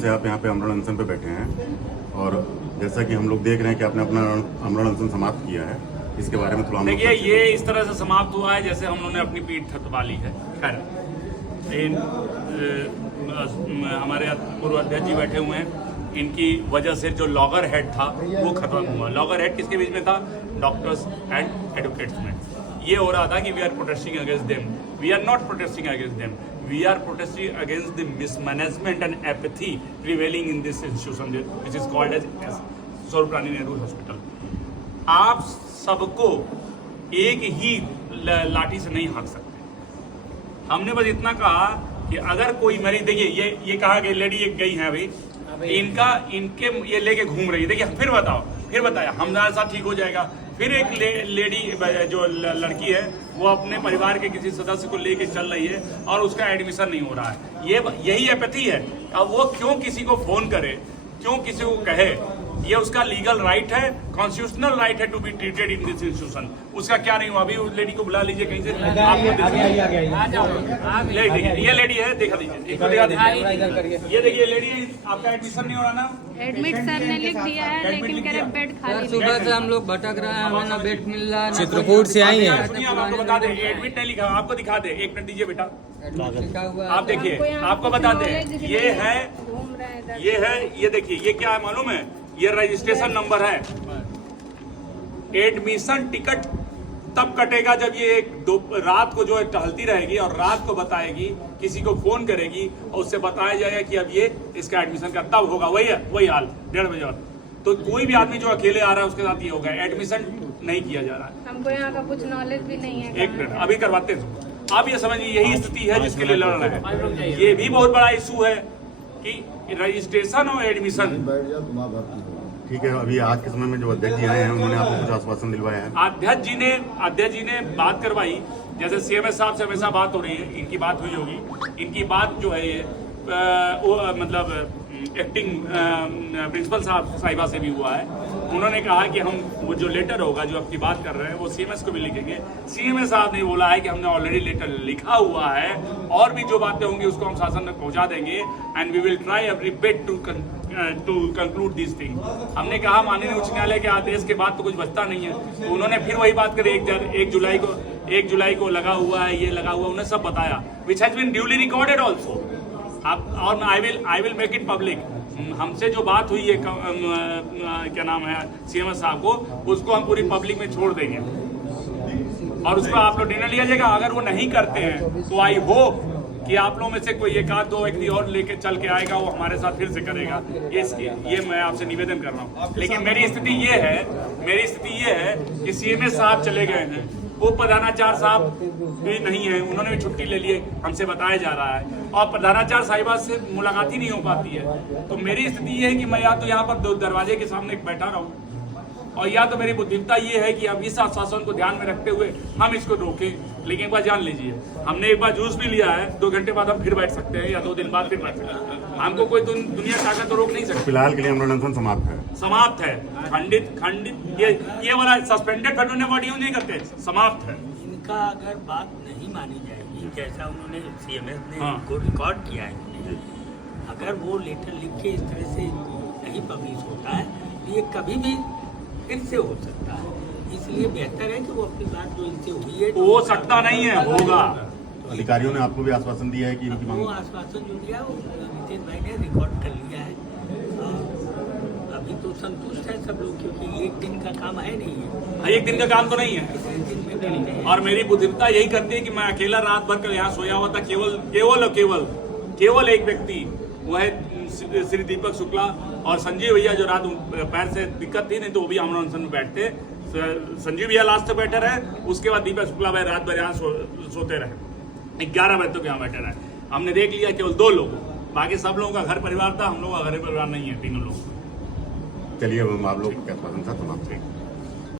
से आप यहाँ पे अमरण अनशन पे बैठे हैं और जैसा कि हम लोग देख रहे हैं कि आपने अपना अमरण अनशन समाप्त किया है, इसके बारे में थोड़ा देखिए ये इस तरह से समाप्त हुआ है जैसे हम लोगों ने अपनी पीठ थपथपा ली है। खैर हमारे पूर्व अध्यक्ष जी बैठे हुए हैं, इनकी वजह से जो लॉगर हेड था वो खत्म हुआ। लॉगर हेड किसके बीच में था? डॉक्टर्स एंड एडवोकेट्स में। ये हो रहा था कि we are protesting against them. We are not protesting against them, we are protesting against the mismanagement and apathy prevailing in this institution which is called as सर्वप्राणी नेहरू हॉस्पिटल। आप सबको एक ही लाठी से नहीं हाँक सकते। हमने बस इतना कहा कि अगर कोई मरीज, देखिए ये कहा कि लेडी एक गई है अभी, इनके ये लेके घूम रही है। देखिए फिर बताया हमारे साथ ठीक हो जाएगा। फिर एक लेडी जो लड़की है वो अपने परिवार के किसी सदस्य को लेके चल रही है और उसका एडमिशन नहीं हो रहा है। यही एपैथी है। अब वो क्यों किसी को फोन करे, क्यों किसी को कहे? ये उसका लीगल राइट है, कॉन्स्टिट्यूशनल राइट है to be treated in this institution. उसका क्या नहीं हुआ? अभी उस लेडी को बुला लीजिए कहीं से। ये लेडी है, दिखा दीजिए, ये देखिए लेडी है, आपका एडमिशन नहीं हो रहा ना? एडमिट सर ने लिख दिया है लेकिन कह रहे बेड खाली। सुबह से हम लोग भटक रहे हैं, हमें ना बेड मिल रहा है। चित्रकूट से आई है। सुनिए आपको बता दें, एडमिट नहीं लिखा, आपको दिखा दे। एक मिनट दीजिए बेटा, आप देखिए, आपको बता दें, ये है, ये देखिए, ये क्या है मालूम है? ये रजिस्ट्रेशन नंबर है। एडमिशन टिकट तब कटेगा जब ये रात को जो है टहलती रहेगी और रात को बताएगी, किसी को फोन करेगी और उससे बताया जाएगा कि अब ये इसका एडमिशन का तब होगा। वही हाल 1:30 बजे और तो कोई भी आदमी जो अकेले आ रहा है उसके साथ ये होगा। एडमिशन नहीं किया जा रहा है। हमको यहाँ का कुछ नॉलेज भी नहीं है। एक मिनट, अभी करवाते हैं। आप ये समझिए, यही स्थिति है जिसके लिए लड़ रहे हैं। ये भी बहुत बड़ा इशू है कि रजिस्ट्रेशन और एडमिशन। ठीक है, अभी आज के समय में जो अध्यक्ष जी आए हैं उन्होंने आपको कुछ आश्वासन दिलवाया है? अध्यक्ष जी ने बात करवाई। जैसे सीएमएस साहब से हमेशा बात हो रही है, इनकी बात हुई होगी। इनकी बात जो है ये मतलब एक्टिंग प्रिंसिपल साहिबा से भी हुआ है। उन्होंने कहा कि हम वो जो लेटर होगा जो आपकी बात कर रहे हैं वो सीएमएस को भी लिखेंगे। सीएमएस साहब ने बोला है कि हमने ऑलरेडी लेटर लिखा हुआ है और भी जो बातें होंगी उसको हम शासन तक पहुंचा देंगे and we will try every bit to conclude this thing. हमने कहा माननीय उच्च न्यायालय के आदेश के बाद तो कुछ बचता नहीं है। तो उन्होंने फिर वही बात करी। 1 जुलाई को लगा हुआ है, ये लगा हुआ, उन्हें सब बताया, which has been duly recorded also. और I will make it public. हमसे जो बात हुई है क्या नाम है सीएमएस साहब को, उसको हम पूरी पब्लिक में छोड़ देंगे और उसको आप लोग निर्णय लिया जाएगा। अगर वो नहीं करते हैं तो आई होप कि आप लोगों में से कोई 1-2 व्यक्ति और लेके चल के आएगा, वो हमारे साथ फिर से करेगा। ये मैं आपसे निवेदन कर रहा हूँ। लेकिन मेरी स्थिति ये है कि सीएमएस साहब चले गए हैं, वो प्रधानाचार्य साहब भी नहीं है, उन्होंने भी छुट्टी ले ली है, हमसे बताया जा रहा है। और प्रधानाचार्य साहिबा से मुलाकात ही नहीं हो पाती है। तो मेरी स्थिति ये है कि मैं या तो यहाँ पर दरवाजे के सामने बैठा रहूँ और या तो मेरी बुद्धिमत्ता ये है कि अब इस आश्वासन को ध्यान में रखते हुए हम इसको रोकें। लेकिन एक बार जान लीजिए, हमने एक बार जूस भी लिया है, 2 घंटे बाद हम फिर बैठ सकते हैं या 2 दिन बाद फिर बैठ सकते हैं। हमको कोई दुनिया ताकत तो रोक नहीं सकती। फिलहाल के लिए अमरण अनशन समाप्त है। खंडित ये वाला सस्पेंडेड फेडरल बॉडी यूज नहीं करते, समाप्त है। इनका अगर बात नहीं मानी जाएगी, जैसा उन्होंने सीएमएस ने इनको रिकॉर्ड किया है, अगर वो लेटर लिख के इस तरह से नहीं पब्लिश होता है तो ये कभी भी फिर से हो सकता है। इसलिए बेहतर है कि वो अपनी बात जो इनसे हुई है, हो सकता नहीं है, होगा। अधिकारियों ने आपको भी आश्वासन दिया है कि इनकी मांग, वो आश्वासन जो दिया वो नितिन भाई ने रिकॉर्ड कर लिया है। अभी तो संतुष्ट है सब लोग, क्योंकि एक दिन का काम है नहीं है। एक दिन का काम तो नहीं है। और मेरी बुद्धिमत्ता यही करती है कि मैं अकेला रात भर कर यहाँ सोया हुआ था। केवल एक व्यक्ति, वो है श्री दीपक शुक्ला और संजीव भैया, जो रात पैर से दिक्कत थी, नहीं तो वो भी अमरण अनशन में बैठते। संजीव भैया लास्ट तक बैठे रहे, उसके बाद दीपक शुक्ला भाई रात भर यहाँ सोते रहे। 11 बजे तक यहाँ बैठे रहे। हमने देख लिया केवल 2 लोग, बाकी सब लोगों का घर परिवार था, हम लोगों का घर परिवार नहीं है, 3 लोग। चलिए आप लोग क्या समाप्त है।